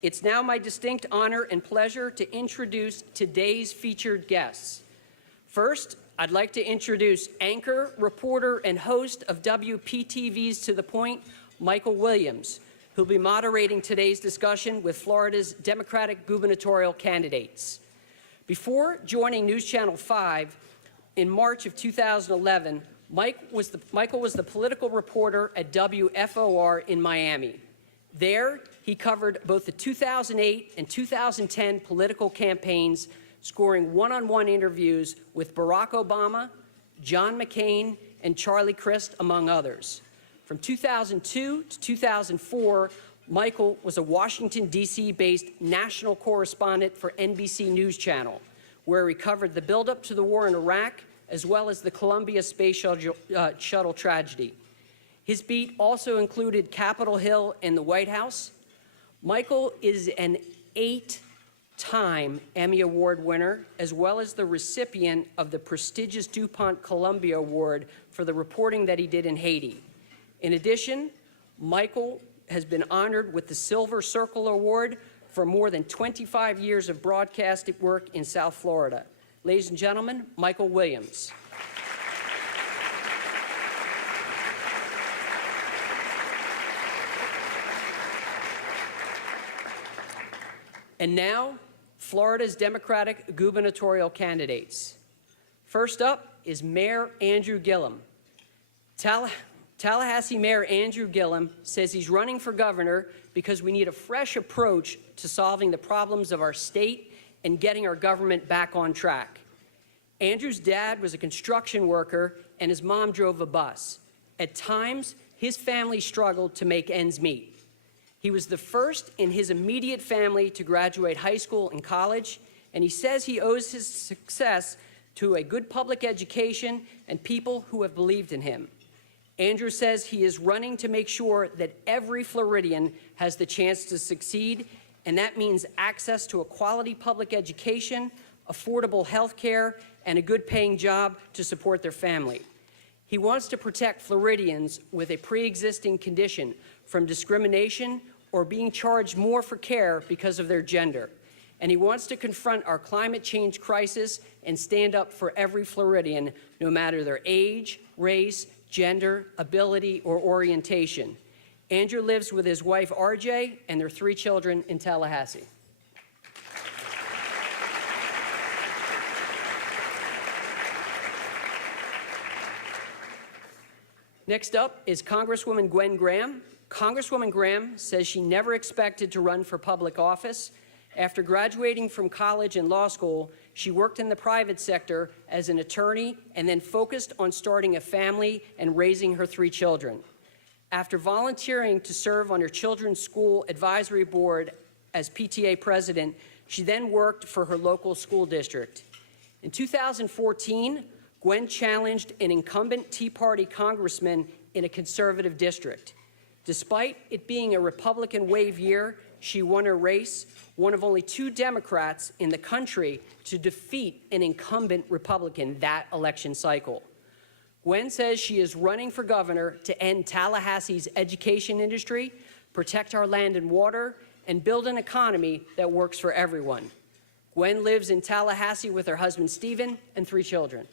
It's now my distinct honor and pleasure to introduce today's featured guests. First, I'd like to introduce anchor, reporter, and host of WPTV's To The Point, Michael Williams, who'll be moderating today's discussion with Florida's Democratic gubernatorial candidates. Before joining News Channel 5 in March of 2011, Michael was the political reporter at WFOR in Miami. There, he covered both the 2008 and 2010 political campaigns, scoring one-on-one interviews with Barack Obama, John McCain, and Charlie Crist, among others. From 2002 to 2004, Michael was a Washington, D.C.-based national correspondent for NBC News Channel, where he covered the buildup to the war in Iraq, as well as the Columbia Space Shuttle tragedy. His beat also included Capitol Hill and the White House. Michael is an 8-time Emmy Award winner, as well as the recipient of the prestigious DuPont Columbia Award for the reporting that he did in Haiti. In addition, Michael has been honored with the Silver Circle Award for more than 25 years of broadcast work in South Florida. Ladies and gentlemen, Michael Williams. And now, Florida's Democratic gubernatorial candidates. First up is Mayor Andrew Gillum. Tallahassee Mayor Andrew Gillum says he's running for governor because we need a fresh approach to solving the problems of our state and getting our government back on track. Andrew's dad was a construction worker and his mom drove a bus. At times, his family struggled to make ends meet. He was the first in his immediate family to graduate high school and college, and he says he owes his success to a good public education and people who have believed in him. Andrew says he is running to make sure that every Floridian has the chance to succeed, and that means access to a quality public education, affordable health care, and a good-paying job to support their family. He wants to protect Floridians with a pre-existing condition from discrimination or being charged more for care because of their gender. And he wants to confront our climate change crisis and stand up for every Floridian, no matter their age, race, gender, ability, or orientation. Andrew lives with his wife, RJ, and their 3 children in Tallahassee. Next up is Congresswoman Gwen Graham. Congresswoman Graham says she never expected to run for public office. After graduating from college and law school, she worked in the private sector as an attorney and then focused on starting a family and raising her 3 children. After volunteering to serve on her children's school advisory board as PTA president, she then worked for her local school district. In 2014, Gwen challenged an incumbent Tea Party congressman in a conservative district. Despite it being a Republican wave year, she won her race, one of only 2 Democrats in the country to defeat an incumbent Republican that election cycle. Gwen says she is running for governor to end Tallahassee's education industry, protect our land and water, and build an economy that works for everyone. Gwen lives in Tallahassee with her husband, Stephen, and 3 children.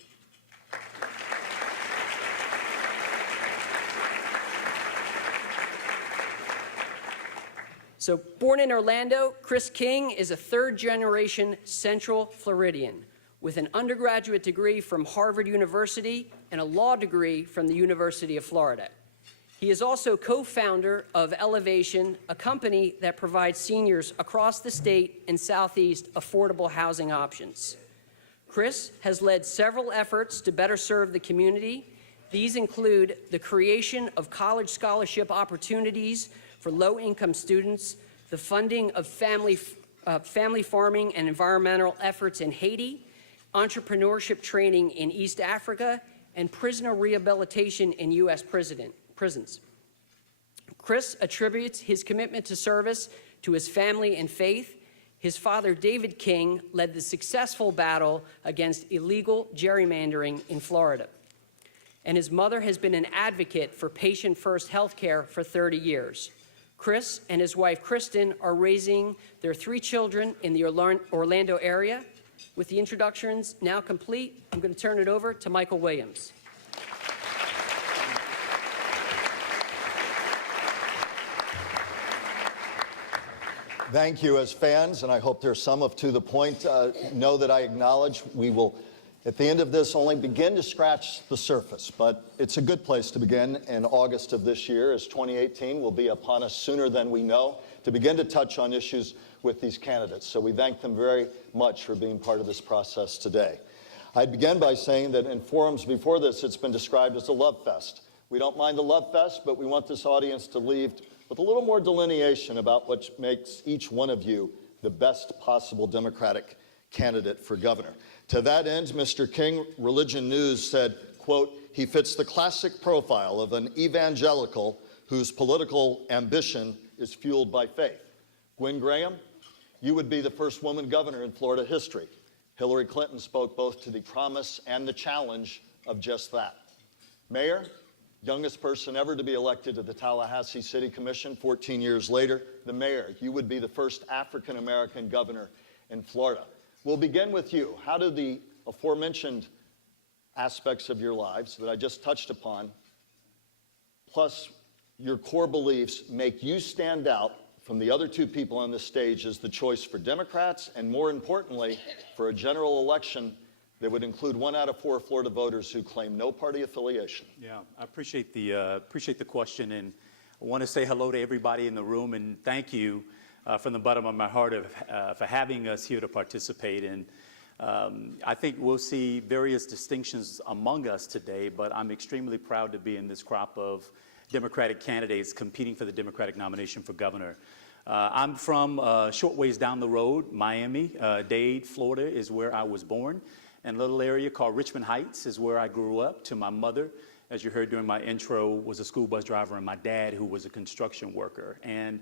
So, born in Orlando, Chris King is a 3rd-generation Central Floridian with an undergraduate degree from Harvard University and a law degree from the University of Florida. He is also co-founder of Elevation, a company that provides seniors across the state and Southeast affordable housing options. Chris has led several efforts to better serve the community. These include the creation of college scholarship opportunities for low-income students, the funding of family farming and environmental efforts in Haiti, entrepreneurship training in East Africa, and prisoner rehabilitation in U.S. prisons. Chris attributes his commitment to service to his family and faith. His father, David King, led the successful battle against illegal gerrymandering in Florida. And his mother has been an advocate for patient-first health care for 30 years. Chris and his wife, Kristen, are raising their 3 children in the Orlando area. With the introductions now complete, I'm going to turn it over to Michael Williams. Thank you. As fans, and I hope there's some of To the Point, know that I acknowledge we will, at the end of this, only begin to scratch the surface. But it's a good place to begin in August of this year, as 2018 will be upon us sooner than we know, to begin to touch on issues with these candidates. So we thank them very much for being part of this process today. I'd begin by saying that in forums before this, it's been described as a love fest. We don't mind the love fest, but we want this audience to leave with a little more delineation about what makes each one of you the best possible Democratic candidate for governor. To that end, Mr. King, Religion News said, quote, "He fits the classic profile of an evangelical whose political ambition is fueled by faith." Gwen Graham, you would be the first woman governor in Florida history. Hillary Clinton spoke both to the promise and the challenge of just that. Mayor, youngest person ever to be elected to the Tallahassee City Commission 14 years later, the mayor, you would be the first African-American governor in Florida. We'll begin with you. How do the aforementioned aspects of your lives that I just touched upon, plus your core beliefs, make you stand out from the other 2 people on this stage as the choice for Democrats, and more importantly, for a general election that would include 1 out of 4 Florida voters who claim no party affiliation? Yeah, I appreciate the question, and I want to say hello to everybody in the room, and thank you from the bottom of my heart for having us here to participate. And I think we'll see various distinctions among us today, but I'm extremely proud to be in this crop of Democratic candidates competing for the Democratic nomination for governor. I'm from short ways down the road, Miami. Dade, Florida is where I was born. And a little area called Richmond Heights is where I grew up. To my mother, as you heard during my intro, was a school bus driver, and my dad, who was a construction worker. And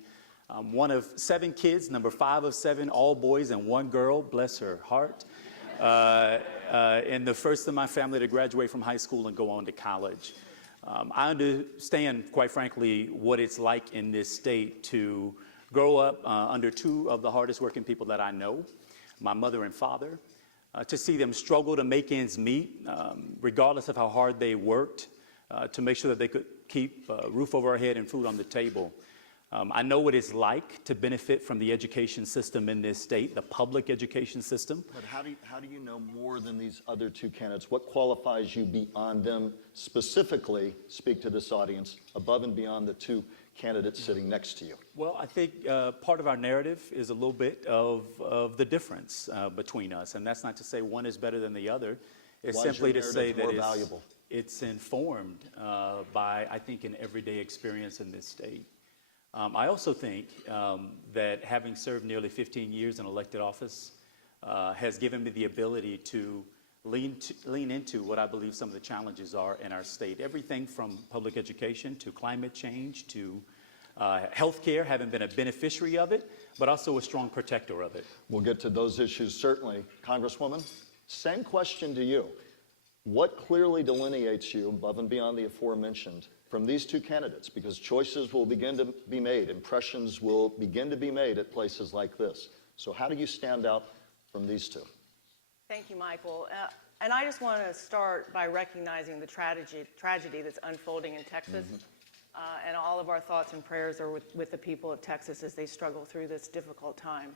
one of 7 kids, number 5 of 7, all boys and 1 girl, bless her heart. And the first in my family to graduate from high school and go on to college. I understand, quite frankly, what it's like in this state to grow up under 2 of the hardest working people that I know, my mother and father. To see them struggle to make ends meet, regardless of how hard they worked, to make sure that they could keep a roof over our head and food on the table. I know what it's like to benefit from the education system in this state, the public education system. But how do you know more than these other 2 candidates? What qualifies you beyond them specifically, speak to this audience, above and beyond the 2 candidates sitting next to you? Well, I think part of our narrative is a little bit of the difference between us. And that's not to say one is better than the other. It's simply to say that it's informed by, I think, an everyday experience in this state. I also think that having served nearly 15 years in elected office has given me the ability to lean into what I believe some of the challenges are in our state. Everything from public education to climate change to healthcare, having been a beneficiary of it, but also a strong protector of it. We'll get to those issues certainly. Congresswoman, same question to you. What clearly delineates you above and beyond the aforementioned from these 2 candidates? Because choices will begin to be made, impressions will begin to be made at places like this. So how do you stand out from these 2? Thank you, Michael. And I just want to start by recognizing the tragedy that's unfolding in Texas. And all of our thoughts and prayers are with the people of Texas as they struggle through this difficult time.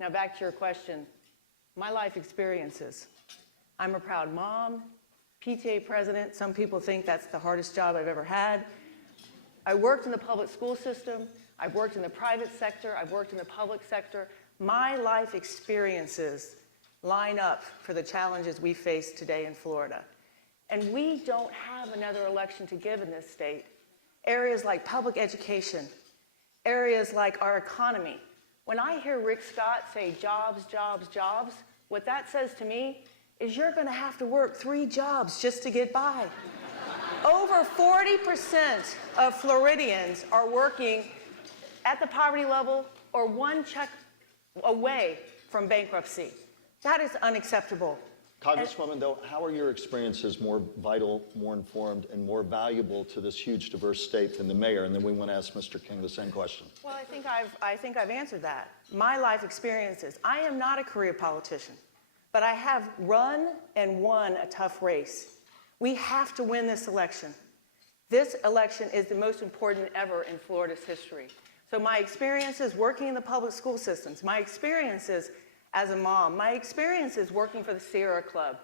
Now back to your question, my life experiences. I'm a proud mom, PTA president. Some people think that's the hardest job I've ever had. I worked in the public school system. I've worked in the private sector. I've worked in the public sector. My life experiences line up for the challenges we face today in Florida. And we don't have another election to give in this state. Areas like public education, areas like our economy. When I hear Rick Scott say jobs, jobs, jobs, what that says to me is you're going to have to work 3 jobs just to get by. Over 40% of Floridians are working at the poverty level or 1 check away from bankruptcy. That is unacceptable. Congresswoman, though, how are your experiences more vital, more informed, and more valuable to this huge, diverse state than the mayor? And then we want to ask Mr. King the same question. Well, I think I've answered that. My life experiences. I am not a career politician, but I have run and won a tough race. We have to win this election. This election is the most important ever in Florida's history. So my experiences working in the public school systems, my experiences as a mom, my experiences working for the Sierra Club,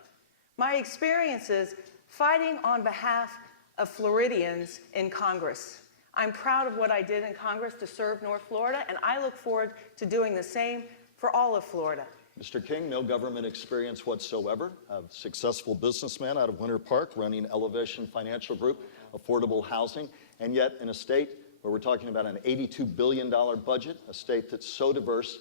my experiences fighting on behalf of Floridians in Congress. I'm proud of what I did in Congress to serve North Florida, and I look forward to doing the same for all of Florida. Mr. King, no government experience whatsoever. A successful businessman out of Winter Park running Elevation Financial Group, affordable housing, and yet in a state where we're talking about an $82 billion budget, a state that's so diverse.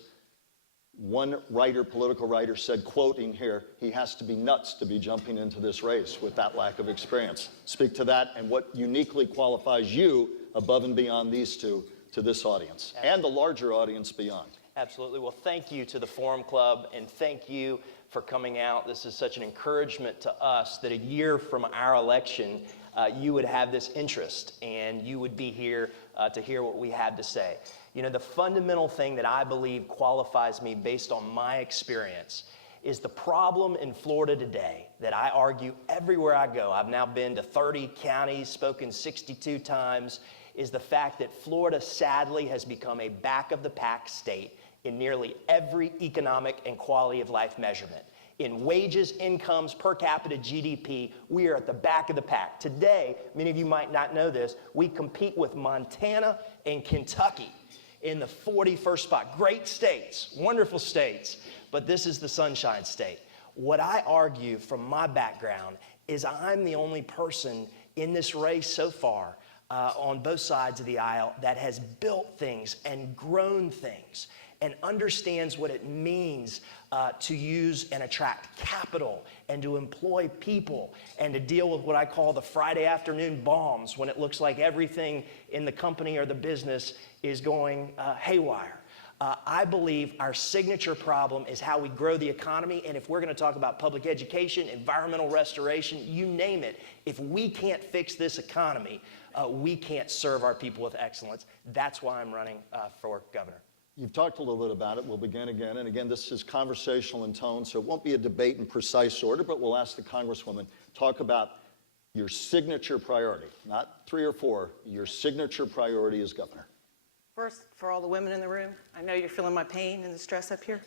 One writer, political writer, said, quoting here, he has to be nuts to be jumping into this race with that lack of experience. Speak to that and what uniquely qualifies you above and beyond these two to this audience and the larger audience beyond. Absolutely. Well, thank you to the Forum Club, and thank you for coming out. This is such an encouragement to us that a year from our election, you would have this interest and you would be here to hear what we had to say. You know, the fundamental thing that I believe qualifies me based on my experience is the problem in Florida today that I argue everywhere I go. I've now been to 30 counties, spoken 62 times, is the fact that Florida sadly has become a back-of-the-pack state in nearly every economic and quality of life measurement. In wages, incomes, per capita GDP, we are at the back of the pack. Today, many of you might not know this, we compete with Montana and Kentucky in the 41st spot. Great states, wonderful states, but this is the Sunshine State. What I argue from my background is I'm the only person in this race so far on both sides of the aisle that has built things and grown things and understands what it means to use and attract capital and to employ people and to deal with what I call the Friday afternoon bombs when it looks like everything in the company or the business is going haywire. I believe our signature problem is how we grow the economy, and if we're going to talk about public education, environmental restoration, you name it, if we can't fix this economy, we can't serve our people with excellence. That's why I'm running for governor. You've talked a little bit about it. We'll begin again. And again, this is conversational in tone, so it won't be a debate in precise order, but we'll ask the Congresswoman, talk about your signature priority, not 3 or 4, your signature priority as governor. First, for all the women in the room, I know you're feeling my pain and the stress up here.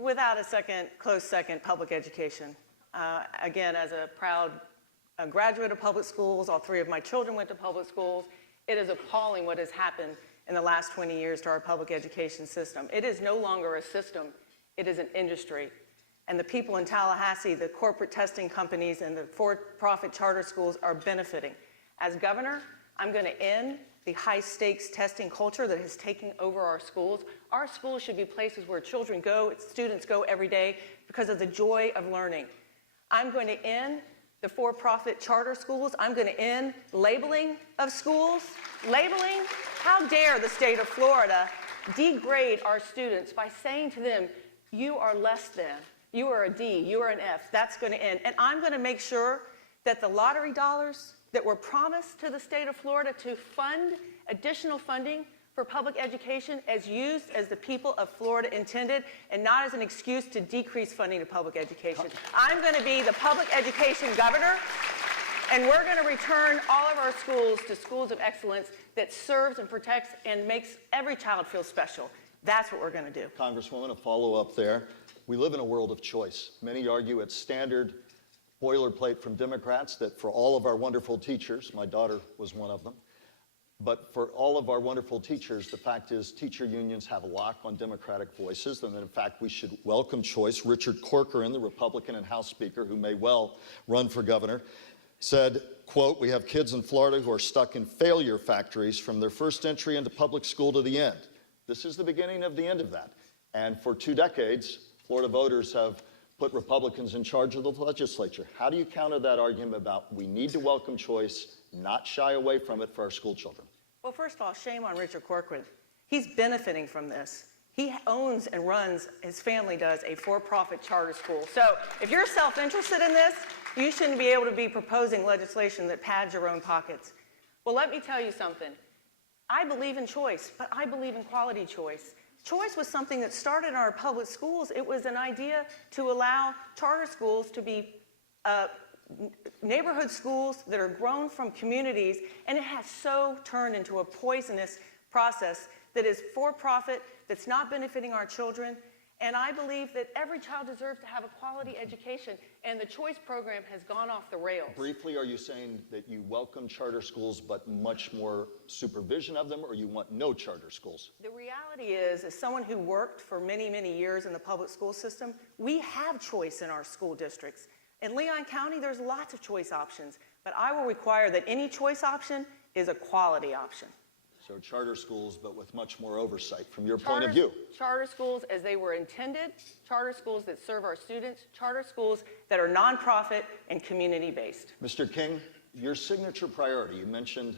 Without a close second, public education. Again, as a proud graduate of public schools, all 3 of my children went to public schools. It is appalling what has happened in the last 20 years to our public education system. It is no longer a system, it is an industry. And the people in Tallahassee, the corporate testing companies and the for-profit charter schools are benefiting. As governor, I'm going to end the high-stakes testing culture that has taken over our schools. Our schools should be places where children go, students go every day because of the joy of learning. I'm going to end the for-profit charter schools. I'm going to end labeling of schools. Labeling? How dare the state of Florida degrade our students by saying to them, you are less than. You are a D, you are an F. That's going to end. And I'm going to make sure that the lottery dollars that were promised to the state of Florida to fund additional funding for public education as used as the people of Florida intended and not as an excuse to decrease funding to public education. I'm going to be the public education governor, and we're going to return all of our schools to schools of excellence that serves and protects and makes every child feel special. That's what we're going to do. Congresswoman, a follow-up there. We live in a world of choice. Many argue it's standard boilerplate from Democrats that for all of our wonderful teachers, my daughter was one of them, but for all of our wonderful teachers, the fact is teacher unions have a lock on Democratic voices, and that in fact we should welcome choice. Richard Corcoran, the Republican and House Speaker, who may well run for governor, said, quote, we have kids in Florida who are stuck in failure factories from their first entry into public school to the end. This is the beginning of the end of that. And for 2 decades, Florida voters have put Republicans in charge of the legislature. How do you counter that argument about we need to welcome choice, not shy away from it for our school children? Well, first of all, shame on Richard Corcoran. He's benefiting from this. He owns and runs, his family does, a for-profit charter school. So if you're self-interested in this, you shouldn't be able to be proposing legislation that pads your own pockets. Well, let me tell you something. I believe in choice, but I believe in quality choice. Choice was something that started in our public schools. It was an idea to allow charter schools to be neighborhood schools that are grown from communities, and it has so turned into a poisonous process that is for-profit, that's not benefiting our children. And I believe that every child deserves to have a quality education, and the choice program has gone off the rails. Briefly, are you saying that you welcome charter schools but much more supervision of them, or you want no charter schools? The reality is, as someone who worked for many, many years in the public school system, we have choice in our school districts. In Leon County, there's lots of choice options, but I will require that any choice option is a quality option. So charter schools, but with much more oversight from your point of view. Charter schools as they were intended, charter schools that serve our students, charter schools that are nonprofit and community-based. Mr. King, your signature priority, you mentioned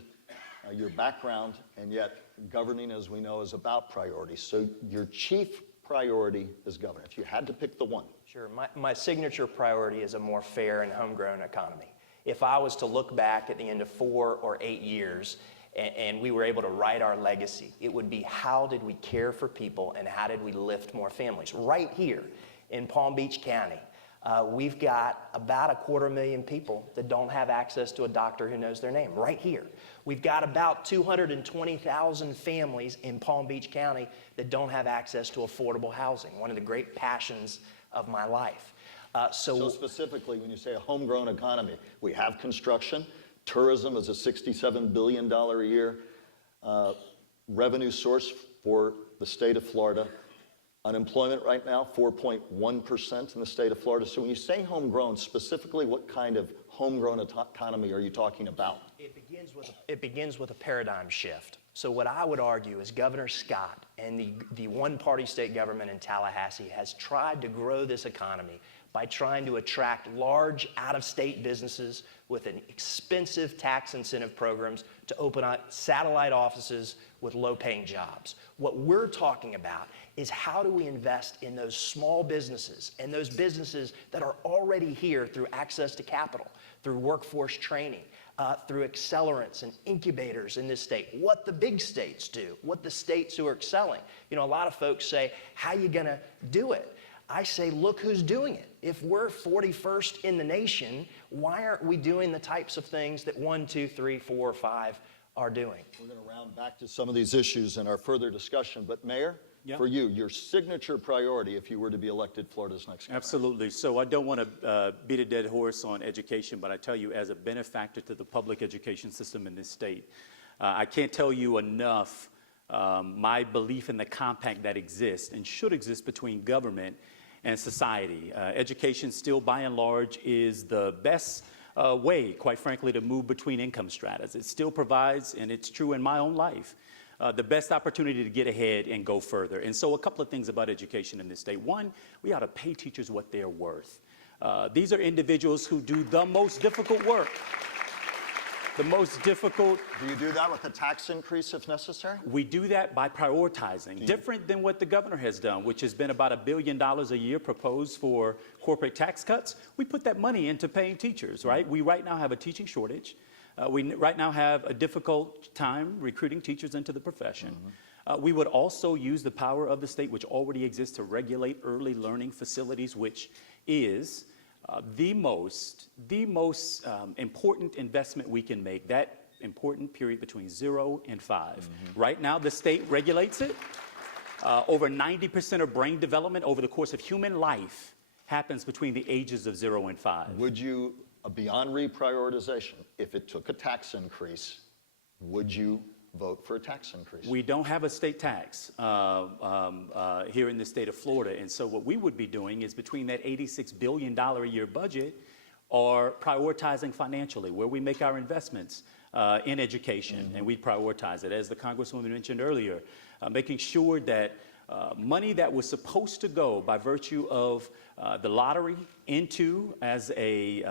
your background, and yet governing, as we know, is about priorities. So your chief priority as governor, if you had to pick the one. Sure. My signature priority is a more fair and homegrown economy. If I was to look back at the end of 4 or 8 years and we were able to write our legacy, it would be how did we care for people and how did we lift more families? Right here in Palm Beach County, we've got about 250,000 people that don't have access to a doctor who knows their name, right here. We've got about 220,000 families in Palm Beach County that don't have access to affordable housing, one of the great passions of my life. So specifically, when you say a homegrown economy, we have construction. Tourism is a $67 billion a year revenue source for the state of Florida. Unemployment right now, 4.1% in the state of Florida. So when you say homegrown, specifically what kind of homegrown economy are you talking about? It begins with a paradigm shift. So what I would argue is Governor Scott and the one-party state government in Tallahassee has tried to grow this economy by trying to attract large out-of-state businesses with an expensive tax incentive programs to open up satellite offices with low-paying jobs. What we're talking about is how do we invest in those small businesses and those businesses that are already here through access to capital, through workforce training, through accelerants and incubators in this state, what the big states do, what the states who are excelling. You know, a lot of folks say, how are you gonna do it? I say, look who's doing it. If we're 41st in the nation, why aren't we doing the types of things that 1, 2, 3, 4, 5 are doing? We're going to round back to some of these issues in our further discussion. But Mayor, for you, your signature priority if you were to be elected Florida's next governor. Absolutely. So I don't want to beat a dead horse on education, but I tell you, as a benefactor to the public education system in this state, I can't tell you enough my belief in the compact that exists and should exist between government and society. Education still, by and large, is the best way, quite frankly, to move between income stratas. It still provides, and it's true in my own life, the best opportunity to get ahead and go further. And so a couple of things about education in this state. One, we ought to pay teachers what they're worth. These are individuals who do the most difficult work. The most difficult. Do you do that with a tax increase if necessary? We do that by prioritizing, different than what the governor has done, which has been about $1 billion a year proposed for corporate tax cuts. We put that money into paying teachers, right? We right now have a teaching shortage. We right now have a difficult time recruiting teachers into the profession. We would also use the power of the state, which already exists, to regulate early learning facilities, which is the most important investment we can make, that important period between 0 and 5. Right now, the state regulates it. Over 90% of brain development over the course of human life happens between the ages of 0 and 5. Would you, beyond reprioritization, if it took a tax increase, would you vote for a tax increase? We don't have a state tax here in the state of Florida. And so what we would be doing is between that $86 billion a year budget or prioritizing financially where we make our investments in education, and we prioritize it. As the Congresswoman mentioned earlier, making sure that money that was supposed to go by virtue of the lottery into as a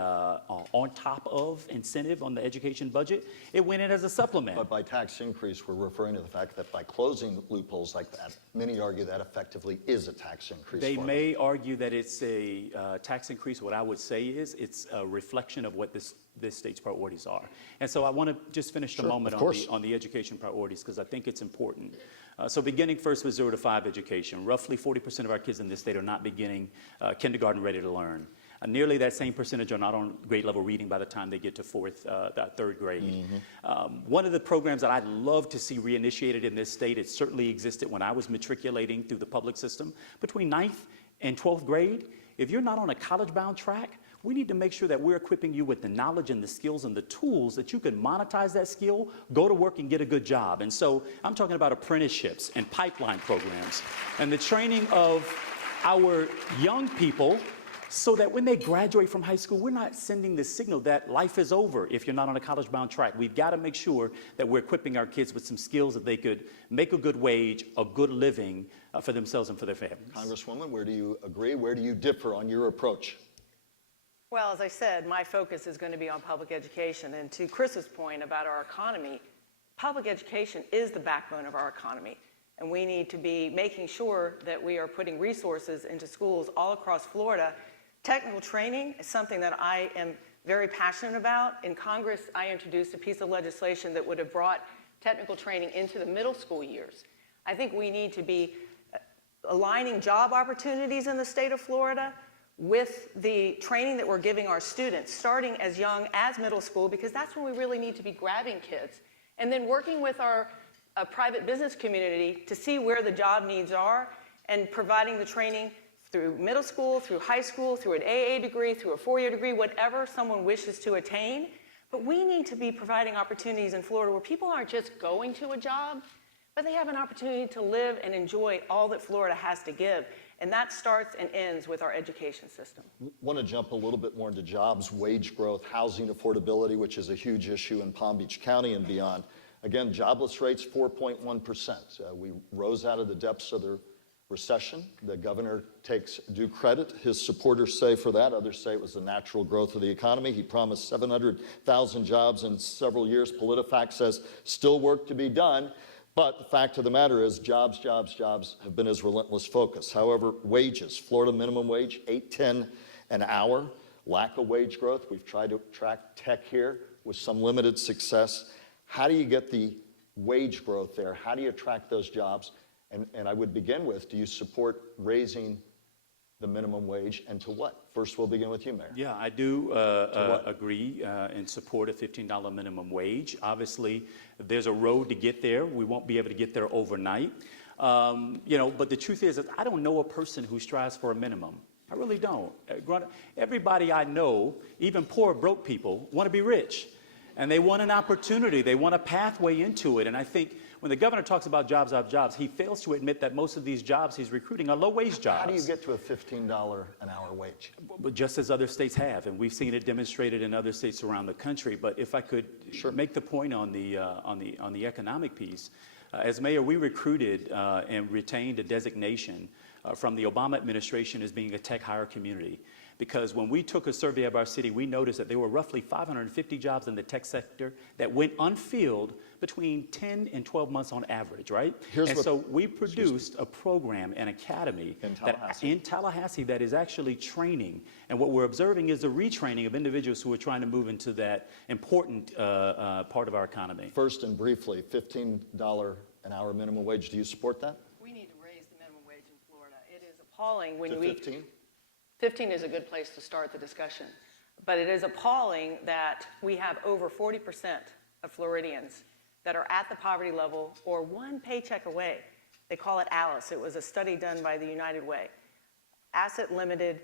on top of incentive on the education budget, it went in as a supplement. But by tax increase, we're referring to the fact that by closing loopholes like that, many argue that effectively is a tax increase. They for them. may argue that it's a tax increase. What I would say is it's a reflection of what this state's priorities are. And so I want to just finish the moment on the education priorities because I think it's important. So beginning first with 0 to 5 education, roughly 40% of our kids in this state are not beginning kindergarten ready to learn. Nearly that same percentage are not on grade level reading by the time they get to third grade. One of the programs that I'd love to see reinitiated in this state, it certainly existed when I was matriculating through the public system, between 9th and 12th grade, if you're not on a college-bound track, we need to make sure that we're equipping you with the knowledge and the skills and the tools that you can monetize that skill, go to work and get a good job. And so I'm talking about apprenticeships and pipeline programs and the training of our young people so that when they graduate from high school, we're not sending the signal that life is over if you're not on a college-bound track. We've got to make sure that we're equipping our kids with some skills that they could make a good wage, a good living for themselves and for their families. Congresswoman, where do you agree? Where do you differ on your approach? Well, as I said, my focus is going to be on public education. And to Chris's point about our economy, public education is the backbone of our economy. And we need to be making sure that we are putting resources into schools all across Florida. Technical training is something that I am very passionate about. In Congress, I introduced a piece of legislation that would have brought technical training into the middle school years. I think we need to be aligning job opportunities in the state of Florida with the training that we're giving our students, starting as young as middle school, because that's when we really need to be grabbing kids. And then working with our private business community to see where the job needs are and providing the training through middle school, through high school, through an AA degree, through a 4-year degree, whatever someone wishes to attain. But we need to be providing opportunities in Florida where people aren't just going to a job, but they have an opportunity to live and enjoy all that Florida has to give. And that starts and ends with our education system. Want to jump a little bit more into jobs, wage growth, housing affordability, which is a huge issue in Palm Beach County and beyond. Again, jobless rates 4.1%. We rose out of the depths of the recession. The governor takes due credit. His supporters say for that. Others say it was the natural growth of the economy. He promised 700,000 jobs in several years. PolitiFact says still work to be done. But the fact of the matter is jobs have been his relentless focus. However, wages, Florida minimum wage, $8.10 an hour, lack of wage growth. We've tried to attract tech here with some limited success. How do you get the wage growth there? How do you attract those jobs? And I would begin with, do you support raising the minimum wage, and to what? First, we'll begin with you, Mayor. Yeah, I do agree and support a $15 minimum wage. Obviously, there's a road to get there. We won't be able to get there overnight. But the truth is that I don't know a person who strives for a minimum. I really don't. Everybody I know, even poor, broke people, want to be rich. And they want an opportunity. They want a pathway into it. And I think when the governor talks about jobs, he fails to admit that most of these jobs he's recruiting are low-wage jobs. How do you get to a $15 an hour wage? But just as other states have, and we've seen it demonstrated in other states around the country. But if I could make the point on the economic piece, as mayor, we recruited and retained a designation from the Obama administration as being a tech hire community. Because when we took a survey of our city, we noticed that there were roughly 550 jobs in the tech sector that went unfilled between 10 and 12 months on average, right? So we produced a program, an academy in Tallahassee that is actually training. And what we're observing is the retraining of individuals who are trying to move into that important part of our economy. First and briefly, $15 an hour minimum wage. Do you support that? We need to raise the minimum wage in Florida. It is appalling when To 15? 15 is a good place to start the discussion. But it is appalling that we have over 40% of Floridians that are at the poverty level or one paycheck away. They call it ALICE. It was a study done by the United Way. Asset limited,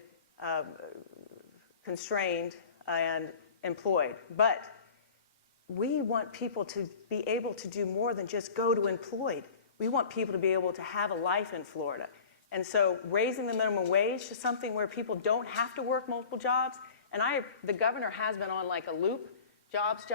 constrained, and employed. But we want people to be able to do more than just go to employed. We want people to be able to have a life in Florida. And so raising the minimum wage is something where people don't have to work multiple jobs. And the governor has been on like a loop, jobs.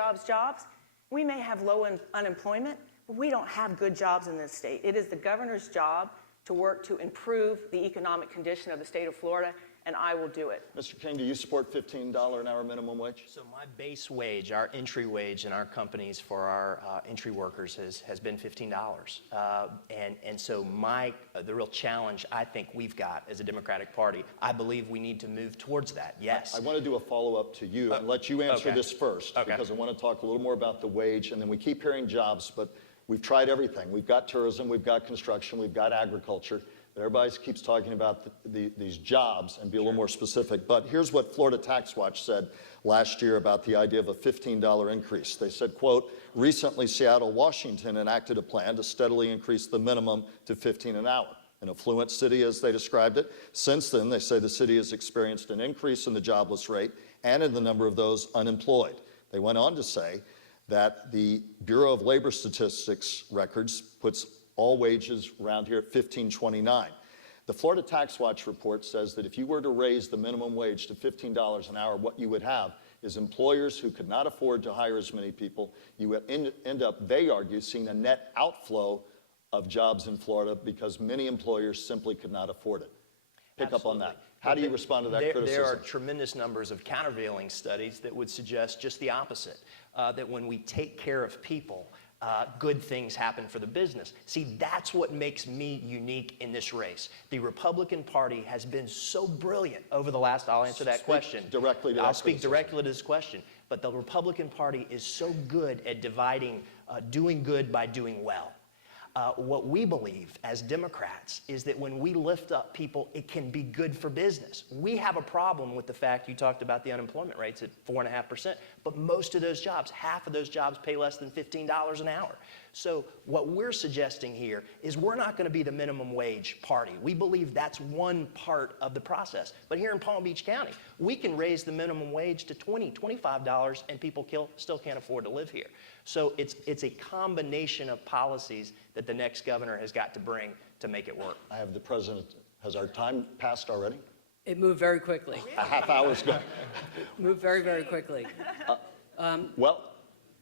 We may have low unemployment, but we don't have good jobs in this state. It is the governor's job to work to improve the economic condition of the state of Florida, and I will do it. Mr. King, do you support $15 an hour minimum wage? So my base wage, our entry wage in our companies for our entry workers has been $15. And so the real challenge I think we've got as a Democratic Party, I believe we need to move towards that, yes. I want to do a follow-up to you and let you answer okay. this first, Okay. because I want to talk a little more about the wage, and then we keep hearing jobs, but we've tried everything. We've got tourism, we've got construction, we've got agriculture, but everybody keeps talking about these jobs, and be a little more specific. But here's what Florida Tax Watch said last year about the idea of a $15 increase. They said, quote, recently Seattle, Washington enacted a plan to steadily increase the minimum to $15 an hour. An affluent city, as they described it. Since then, they say the city has experienced an increase in the jobless rate and in the number of those unemployed. They went on to say that the Bureau of Labor Statistics records puts all wages around here at $15.29. The Florida Tax Watch report says that if you were to raise the minimum wage to $15 an hour, what you would have is employers who could not afford to hire as many people. You would end up, they argue, seeing a net outflow of jobs in Florida because many employers simply could not afford it. Pick up on that. How do you respond to that criticism? There are tremendous numbers of countervailing studies that would suggest just the opposite, that when we take care of people, good things happen for the business. See, that's what makes me unique in this race. The Republican Party has been so brilliant over the last, I'll answer that question. Directly to I'll that speak criticism. directly to this question. But the Republican Party is so good at dividing doing good by doing well. What we believe as Democrats is that when we lift up people, it can be good for business. We have a problem with the fact you talked about the unemployment rates at 4.5%, but most of those jobs, half of those jobs pay less than $15 an hour. So what we're suggesting here is we're not going to be the minimum wage party. We believe that's one part of the process. But here in Palm Beach County, we can raise the minimum wage to $20, $25, and people still can't afford to live here. So it's a combination of policies that the next governor has got to bring to make it work. I have the president. Has our time passed already? It moved very quickly. A half hour's gone. Moved very, very quickly. Well,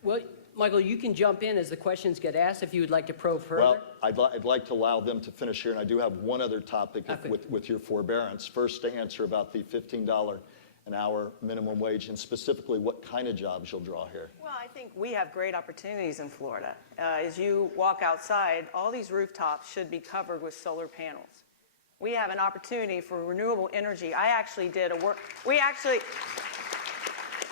Well, Michael, you can jump in as the questions get asked if you would like to probe further. well, I'd like to allow them to finish here, and I do have one other topic Okay. with your forbearance. First, to answer about the $15 an hour minimum wage, and specifically what kind of jobs you'll draw here. Well, I think we have great opportunities in Florida. As you walk outside, all these rooftops should be covered with solar panels. We have an opportunity for renewable energy. I actually did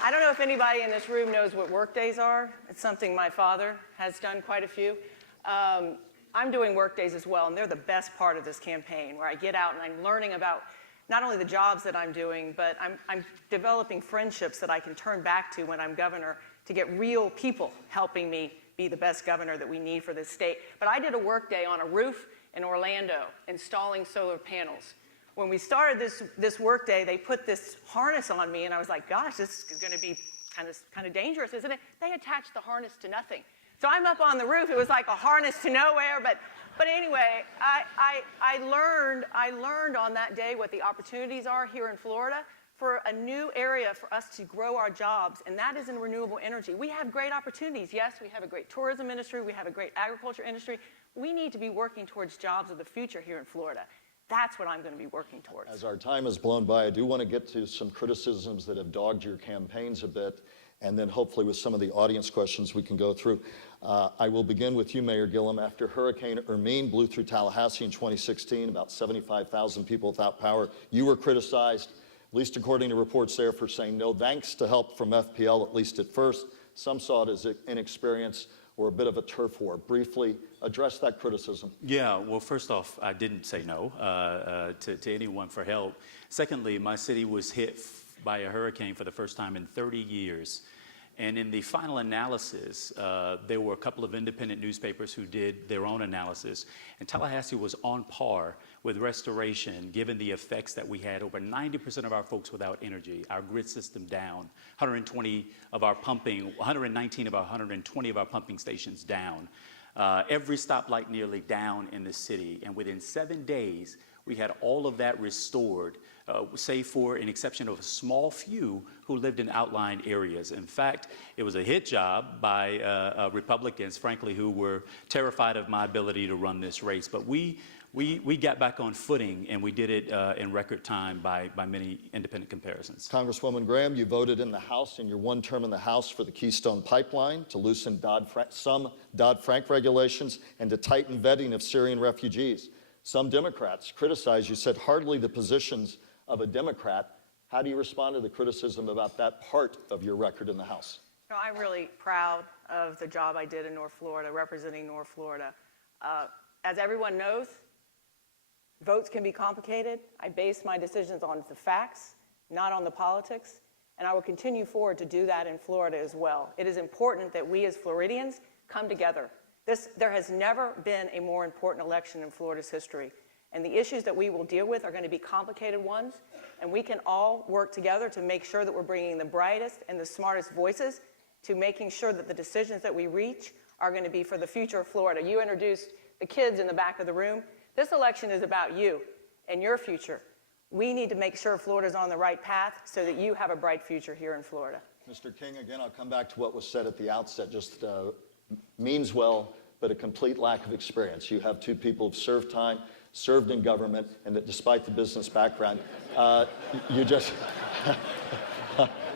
I don't know if anybody in this room knows what work days are. It's something my father has done quite a few. I'm doing work days as well, and they're the best part of this campaign, where I get out and I'm learning about not only the jobs that I'm doing, but I'm developing friendships that I can turn back to when I'm governor to get real people helping me be the best governor that we need for this state. But I did a work day on a roof in Orlando installing solar panels. When we started this work day, they put this harness on me, and I was like, gosh, this is going to be kind of dangerous, isn't it? They attached the harness to nothing. So I'm up on the roof. It was like a harness to nowhere, but anyway, I learned on that day what the opportunities are here in Florida for a new area for us to grow our jobs, and that is in renewable energy. We have great opportunities. Yes, we have a great tourism industry. We have a great agriculture industry. We need to be working towards jobs of the future here in Florida. That's what I'm going to be working towards. As our time has blown by, I do want to get to some criticisms that have dogged your campaigns a bit, and then hopefully with some of the audience questions we can go through. I will begin with you, Mayor Gillum. After Hurricane Hermine blew through Tallahassee in 2016, about 75,000 people without power, you were criticized, at least according to reports there, for saying no thanks to help from FPL, at least at first. Some saw it as inexperience or a bit of a turf war. Briefly address that criticism. Yeah, well, first off, I didn't say no to anyone for help. Secondly, my city was hit by a hurricane for the first time in 30 years. And in the final analysis, there were a couple of independent newspapers who did their own analysis. And Tallahassee was on par with restoration, given the effects that we had. Over 90% of our folks without energy, our grid system down, 119 of our 120 of our pumping stations down. Every stoplight nearly down in the city. And within 7 days, we had all of that restored, save for an exception of a small few who lived in outlying areas. In fact, it was a hit job by Republicans, frankly, who were terrified of my ability to run this race. But we got back on footing, and we did it in record time by many independent comparisons. Congresswoman Graham, you voted in the House in your one term in the House for the Keystone Pipeline, to loosen some Dodd-Frank regulations, and to tighten vetting of Syrian refugees. Some Democrats criticized you, said hardly the positions of a Democrat. How do you respond to the criticism about that part of your record in the House? No, I'm really proud of the job I did in North Florida, representing North Florida. As everyone knows, votes can be complicated. I base my decisions on the facts, not on the politics, and I will continue forward to do that in Florida as well. It is important that we as Floridians come together. There has never been a more important election in Florida's history, and the issues that we will deal with are going to be complicated ones, and we can all work together to make sure that we're bringing the brightest and the smartest voices to making sure that the decisions that we reach are going to be for the future of Florida. You introduced the kids in the back of the room. This election is about you and your future. We need to make sure Florida's on the right path so that you have a bright future here in Florida. Mr. King, again, I'll come back to what was said at the outset. Just means well, but a complete lack of experience. You have two people who've served time, served in government, and that despite the business background, you just,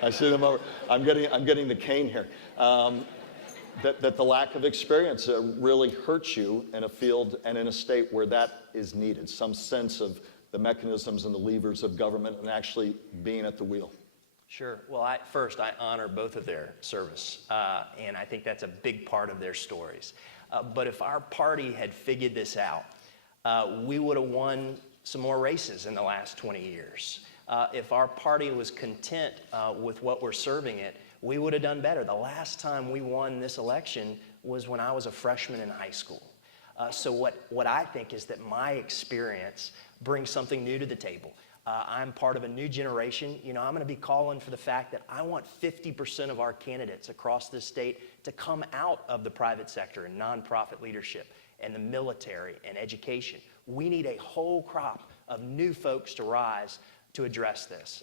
I see them over, I'm getting the cane here. That the lack of experience really hurts you in a field and in a state where that is needed, some sense of the mechanisms and the levers of government and actually being at the wheel. Sure. Well, first, I honor both of their service, and I think that's a big part of their stories. But if our party had figured this out, we would have won some more races in the last 20 years. If our party was content with what we're serving it, we would have done better. The last time we won this election was when I was a freshman in high school. So what I think is that my experience brings something new to the table. I'm part of a new generation. You know, I'm going to be calling for the fact that I want 50% of our candidates across this state to come out of the private sector and nonprofit leadership and the military and education. We need a whole crop of new folks to rise to address this.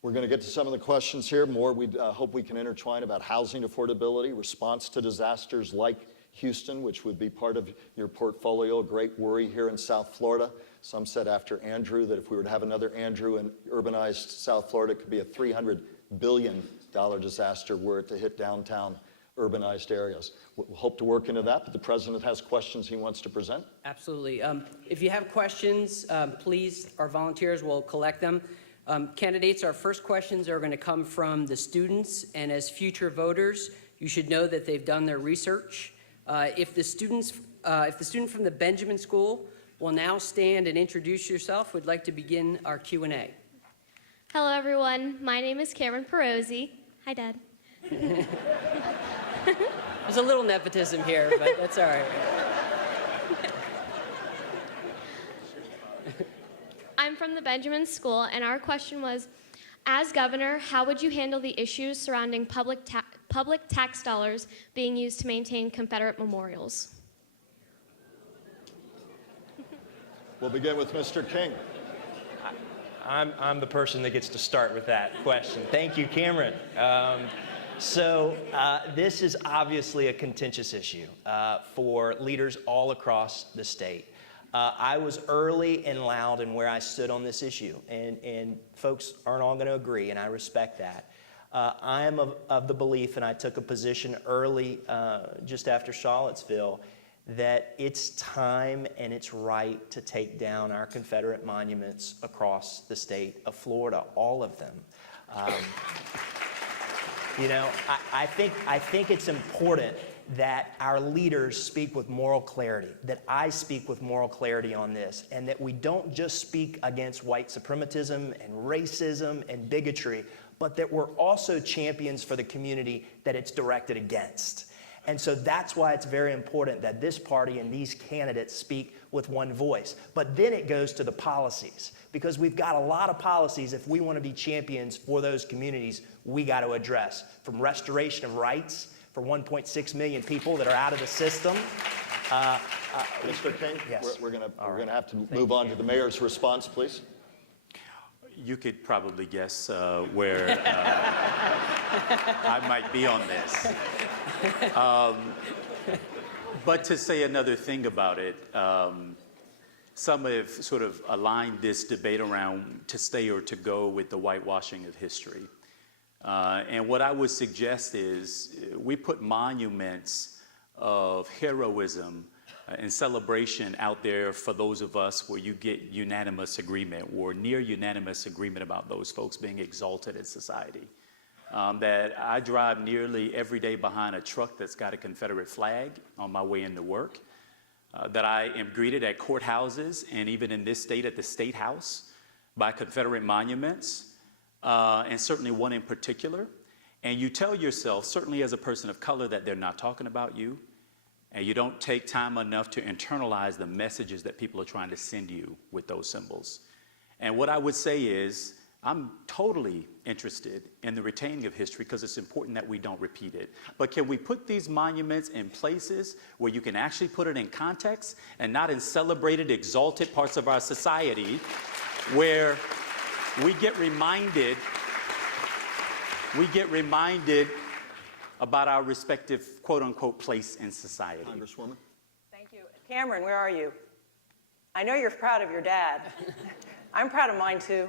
We're going to get to some of the questions here. More we hope we can intertwine about housing affordability, response to disasters like Houston, which would be part of your portfolio, a great worry here in South Florida. Some said after Andrew that if we were to have another Andrew in urbanized South Florida, it could be a $300 billion disaster were it to hit downtown urbanized areas. We'll hope to work into that, but the president has questions he wants to present. Absolutely. If you have questions, please, our volunteers will collect them. Candidates, our first questions are going to come from the students, and as future voters, you should know that they've done their research. If the student from the Benjamin School will now stand and introduce yourself, we'd like to begin our Q&A. Hello, everyone. My name is Cameron Perozzi. Hi, Dad. There's a little nepotism here, but that's all right. I'm from the Benjamin School, and our question was, as governor, how would you handle the issues surrounding public tax dollars being used to maintain Confederate memorials? We'll begin with Mr. King. I'm the person that gets to start with that question. Thank you, Cameron. This is obviously a contentious issue for leaders all across the state. I was early and loud in where I stood on this issue, and folks aren't all going to agree, and I respect that. I am of the belief, and I took a position early, just after Charlottesville, that it's time and it's right to take down our Confederate monuments across the state of Florida, all of them. You know, I think it's important that our leaders speak with moral clarity, that I speak with moral clarity on this, and that we don't just speak against white supremacism and racism and bigotry, but that we're also champions for the community that it's directed against. And so that's why it's very important that this party and these candidates speak with one voice. But then it goes to the policies, because we've got a lot of policies if we want to be champions for those communities we got to address, from restoration of rights for 1.6 million people that are out of the system, Mr. King, Yes. we're going to have to move on to the mayor's response, please. You could probably guess where I might be on this. But to say another thing about it, some have sort of aligned this debate around to stay or to go with the whitewashing of history. And what I would suggest is we put monuments of heroism and celebration out there for those of us where you get unanimous agreement or near unanimous agreement about those folks being exalted in society. That I drive nearly every day behind a truck that's got a Confederate flag on my way into work. That I am greeted at courthouses and even in this state at the State House by Confederate monuments, and certainly one in particular. And you tell yourself, certainly as a person of color, that they're not talking about you, and you don't take time enough to internalize the messages that people are trying to send you with those symbols. And what I would say is, I'm totally interested in the retaining of history because it's important that we don't repeat it. But can we put these monuments in places where you can actually put it in context and not in celebrated, exalted parts of our society where we get reminded about our respective quote-unquote place in society. Congresswoman? Thank you. Cameron, where are you? I know you're proud of your dad. I'm proud of mine too.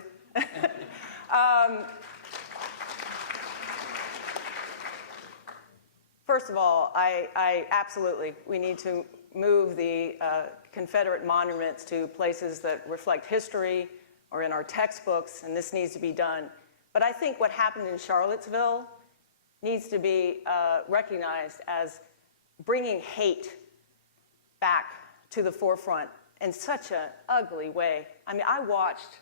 First of all, I absolutely, we need to move the Confederate monuments to places that reflect history or in our textbooks, and this needs to be done. But I think what happened in Charlottesville needs to be recognized as bringing hate back to the forefront in such an ugly way. I mean, I watched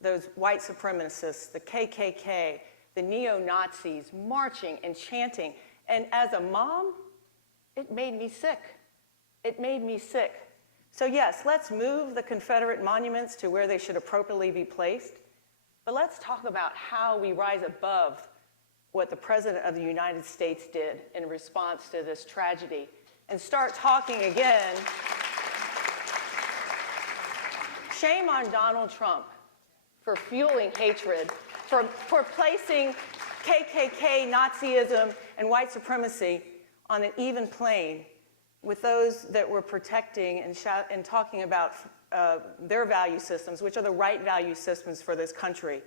those white supremacists, the KKK, the neo-Nazis marching and chanting. And as a mom, it made me sick. It made me sick. So yes, let's move the Confederate monuments to where they should appropriately be placed. But let's talk about how we rise above what the President of the United States did in response to this tragedy and start talking again. Shame on Donald Trump for fueling hatred, for placing KKK, Nazism, and white supremacy on an even plane with those that were protecting and talking about their value systems, which are the right value systems for this country.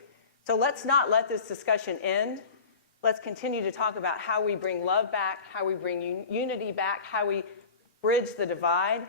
So let's not let this discussion end. Let's continue to talk about how we bring love back, how we bring unity back, how we bridge the divide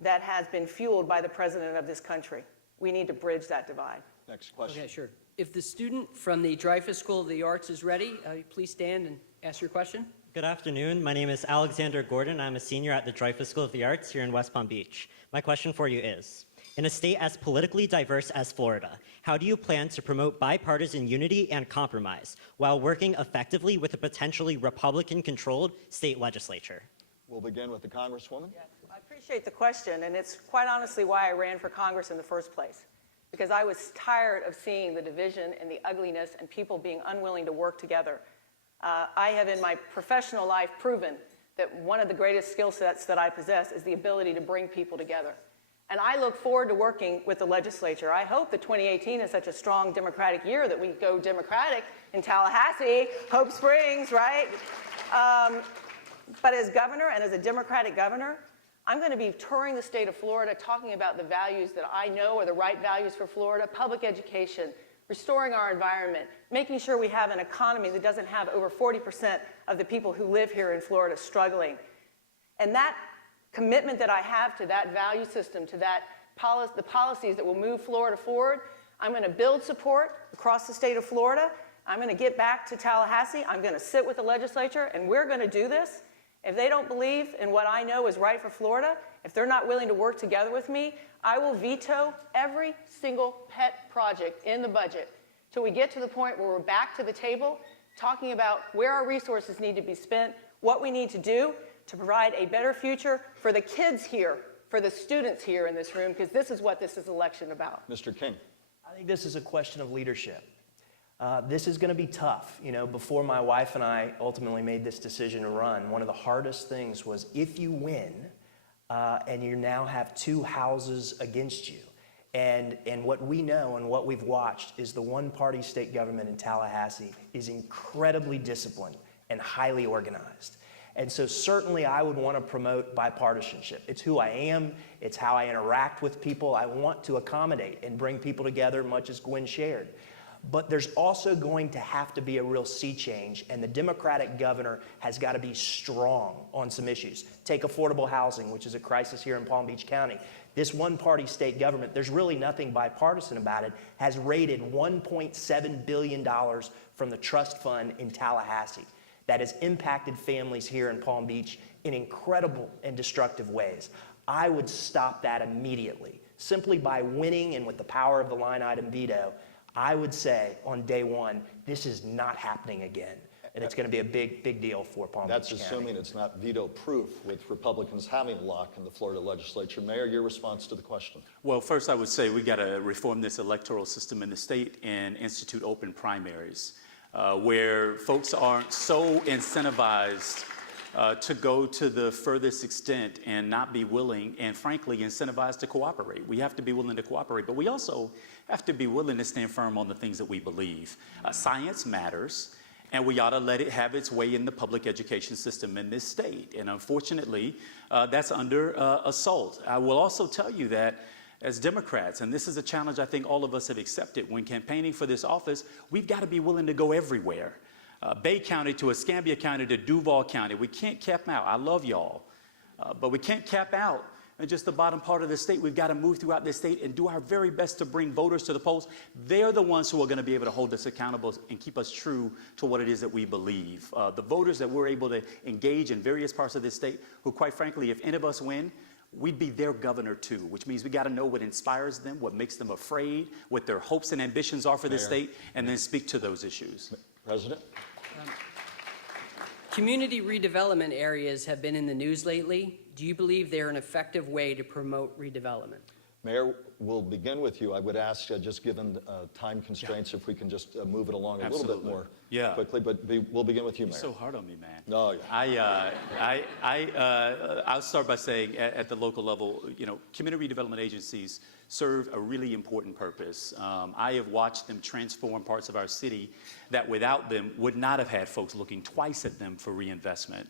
that has been fueled by the president of this country. We need to bridge that divide. Next question. Okay, sure. If the student from the Dreyfus School of the Arts is ready, please stand and ask your question. Good afternoon. My name is Alexander Gordon. I'm a senior at the Dreyfus School of the Arts here in West Palm Beach. My question for you is, in a state as politically diverse as Florida, how do you plan to promote bipartisan unity and compromise while working effectively with a potentially Republican-controlled state legislature? We'll begin with the Congresswoman. Yes, I appreciate the question, and it's quite honestly why I ran for Congress in the first place, because I was tired of seeing the division and the ugliness and people being unwilling to work together. I have in my professional life proven that one of the greatest skill sets that I possess is the ability to bring people together. And I look forward to working with the legislature. I hope that 2018 is such a strong Democratic year that we go Democratic in Tallahassee, Hope Springs, right? But as governor and as a Democratic governor, I'm going to be touring the state of Florida talking about the values that I know are the right values for Florida: public education, restoring our environment, making sure we have an economy that doesn't have over 40% of the people who live here in Florida struggling. And that commitment that I have to that value system, to that the policies that will move Florida forward, I'm going to build support across the state of Florida. I'm going to get back to Tallahassee. I'm going to sit with the legislature, and we're going to do this. If they don't believe in what I know is right for Florida, if they're not willing to work together with me, I will veto every single pet project in the budget till we get to the point where we're back to the table talking about where our resources need to be spent, what we need to do to provide a better future for the kids here, for the students here in this room, because this is what this is election about. Mr. King. I think this is a question of leadership. This is going to be tough. You know, before my wife and I ultimately made this decision to run, one of the hardest things was, if you win, and you now have two houses against you. And what we know and what we've watched is the one-party state government in Tallahassee is incredibly disciplined and highly organized. And so certainly I would want to promote bipartisanship. It's who I am. It's how I interact with people. I want to accommodate and bring people together, much as Gwen shared. But there's also going to have to be a real sea change, and the Democratic governor has got to be strong on some issues. Take affordable housing, which is a crisis here in Palm Beach County. This one-party state government, there's really nothing bipartisan about it, has raided $1.7 billion from the trust fund in Tallahassee. That has impacted families here in Palm Beach in incredible and destructive ways. I would stop that immediately. Simply by winning and with the power of the line item veto, I would say on day one, this is not happening again. And it's going to be a big deal for Palm Beach County. That's assuming it's not veto-proof, with Republicans having a lock in the Florida legislature. Mayor, your response to the question. Well, first I would say we got to reform this electoral system in the state and institute open primaries, where folks aren't so incentivized to go to the furthest extent and not be willing and frankly incentivized to cooperate. We have to be willing to cooperate, but we also have to be willing to stand firm on the things that we believe. Science matters, and we ought to let it have its way in the public education system in this state. And unfortunately, that's under assault. I will also tell you that as Democrats, and this is a challenge I think all of us have accepted when campaigning for this office, we've got to be willing to go everywhere. Bay County to Escambia County to Duval County. We can't cap out. I love y'all, but we can't cap out in just the bottom part of the state. We've got to move throughout the state and do our very best to bring voters to the polls. They're the ones who are going to be able to hold us accountable and keep us true to what it is that we believe. The voters that we're able to engage in various parts of this state, who quite frankly, if any of us win, we'd be their governor too, which means we got to know what inspires them, what makes them afraid, what their hopes and ambitions are for this state, and then speak to those issues. President? Community redevelopment areas have been in the news lately. Do you believe they're an effective way to promote redevelopment? Mayor, we'll begin with you. I would ask, just given time constraints, if we can just move it along a little bit more quickly, but we'll begin with you, Mayor. You're so hard on me, man. No, I'll start by saying at the local level, you know, community redevelopment agencies serve a really important purpose. I have watched them transform parts of our city that without them would not have had folks looking twice at them for reinvestment.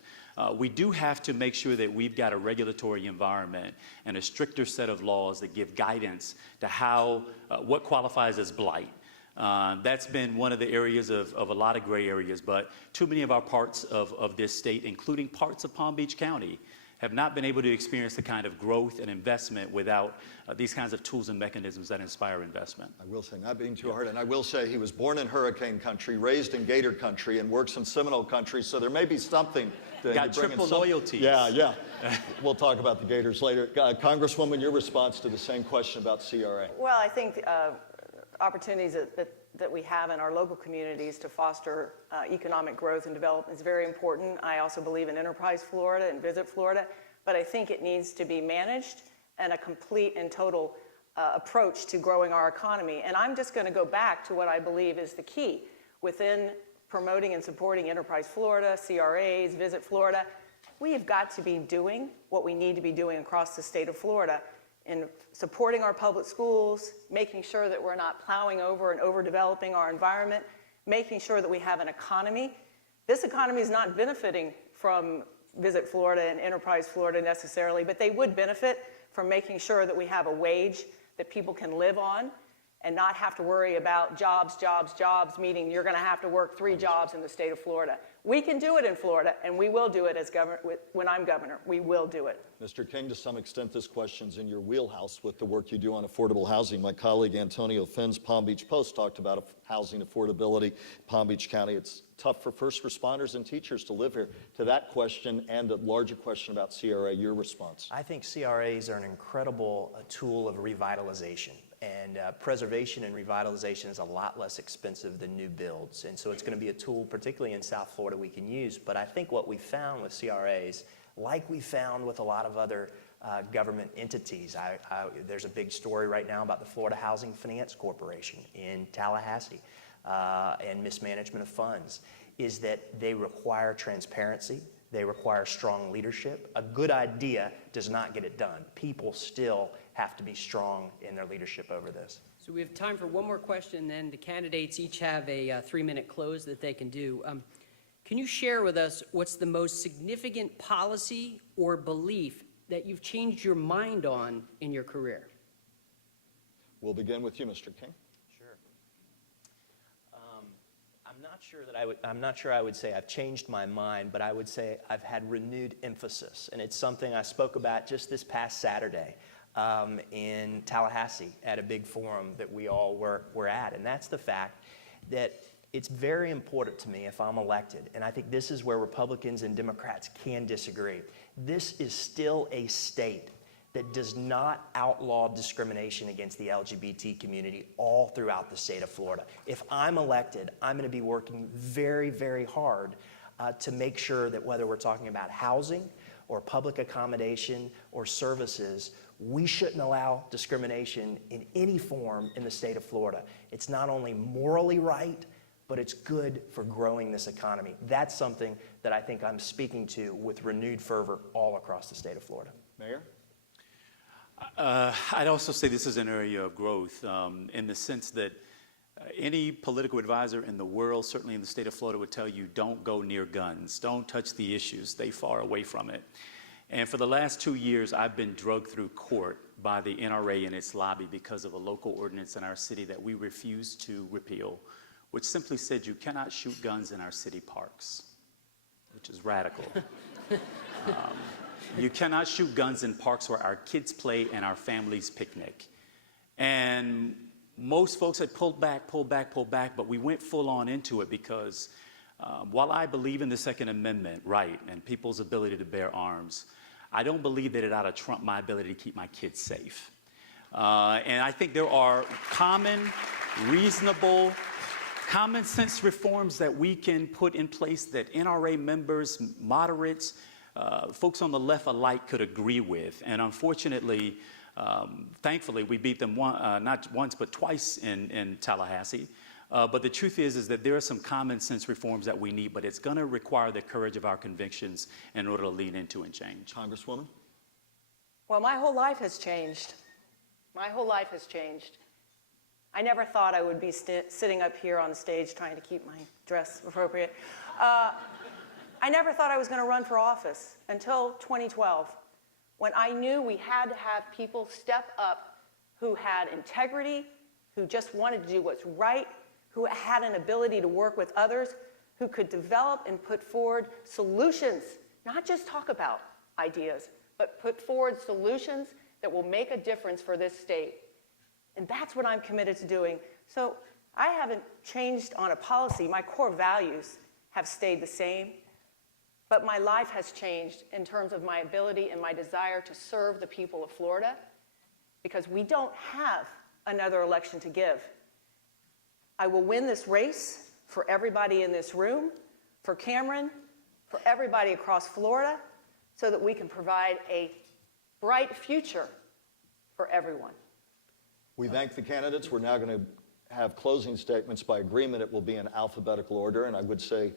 We do have to make sure that we've got a regulatory environment and a stricter set of laws that give guidance to how, what qualifies as blight. That's been one of the areas of a lot of gray areas, but too many of our parts of this state, including parts of Palm Beach County, have not been able to experience the kind of growth and investment without these kinds of tools and mechanisms that inspire investment. I will say, not being too hard, and I will say he was born in hurricane country, raised in gator country, and works in Seminole country, so there may be something to got triple loyalties. Yeah. We'll talk about the Gators later. Congresswoman, your response to the same question about CRA. Well, I think opportunities that we have in our local communities to foster economic growth and development is very important. I also believe in Enterprise Florida and Visit Florida, but I think it needs to be managed and a complete and total approach to growing our economy. And I'm just going to go back to what I believe is the key within promoting and supporting Enterprise Florida, CRAs, Visit Florida. We have got to be doing what we need to be doing across the state of Florida in supporting our public schools, making sure that we're not plowing over and overdeveloping our environment, making sure that we have an economy. This economy is not benefiting from Visit Florida and Enterprise Florida necessarily, but they would benefit from making sure that we have a wage that people can live on and not have to worry about jobs, meaning you're going to have to work 3 jobs in the state of Florida. We can do it in Florida, and we will do it as governor. When I'm governor, we will do it. Mr. King, to some extent, this question's in your wheelhouse with the work you do on affordable housing. My colleague Antonio Finn's Palm Beach Post talked about housing affordability in Palm Beach County. It's tough for first responders and teachers to live here. To that question and a larger question about CRA, your response. I think CRAs are an incredible tool of revitalization. And preservation and revitalization is a lot less expensive than new builds. And so it's going to be a tool, particularly in South Florida, we can use. But I think what we found with CRAs, like we found with a lot of other government entities, there's a big story right now about the Florida Housing Finance Corporation in Tallahassee and mismanagement of funds, is that they require transparency. They require strong leadership. A good idea does not get it done. People still have to be strong in their leadership over this. So we have time for one more question, then the candidates each have a 3-minute close that they can do. Can you share with us what's the most significant policy or belief that you've changed your mind on in your career? We'll begin with you, Mr. King. Sure. I'm not sure I would say I've changed my mind, but I would say I've had renewed emphasis, and it's something I spoke about just this past Saturday in Tallahassee at a big forum that we all were at, and that's the fact that it's very important to me if I'm elected, and I think this is where Republicans and Democrats can disagree. This is still a state that does not outlaw discrimination against the LGBT community all throughout the state of Florida. If I'm elected, I'm going to be working very, very hard to make sure that whether we're talking about housing or public accommodation or services, we shouldn't allow discrimination in any form in the state of Florida. It's not only morally right, but it's good for growing this economy. That's something that I think I'm speaking to with renewed fervor all across the state of Florida. Mayor? I'd also say this is an area of growth in the sense that any political advisor in the world, certainly in the state of Florida, would tell you don't go near guns, don't touch the issue, stay far away from it. And for the last 2 years, I've been drugged through court by the NRA and its lobby because of a local ordinance in our city that we refused to repeal, which simply said you cannot shoot guns in our city parks, which is radical. You cannot shoot guns in parks where our kids play and our families picnic. And most folks had pulled back, but we went full on into it because while I believe in the Second Amendment right and people's ability to bear arms, I don't believe that it ought to trump my ability to keep my kids safe. And I think there are common, reasonable, common sense reforms that we can put in place that NRA members, moderates, folks on the left alike could agree with. And unfortunately, thankfully, we beat them not once but twice in Tallahassee. But the truth is that there are some common sense reforms that we need, but it's going to require the courage of our convictions in order to lean into and change. Congresswoman? Well, my whole life has changed. My whole life has changed. I never thought I would be sitting up here on the stage trying to keep my dress appropriate. I never thought I was going to run for office until 2012, when I knew we had to have people step up who had integrity, who just wanted to do what's right, who had an ability to work with others, who could develop and put forward solutions, not just talk about ideas, but put forward solutions that will make a difference for this state. And that's what I'm committed to doing. So I haven't changed on a policy. My core values have stayed the same. But my life has changed in terms of my ability and my desire to serve the people of Florida, because we don't have another election to give. I will win this race for everybody in this room, for Cameron, for everybody across Florida, so that we can provide a bright future for everyone. We thank the candidates. We're now going to have closing statements. By agreement, it will be in alphabetical order. And I would say,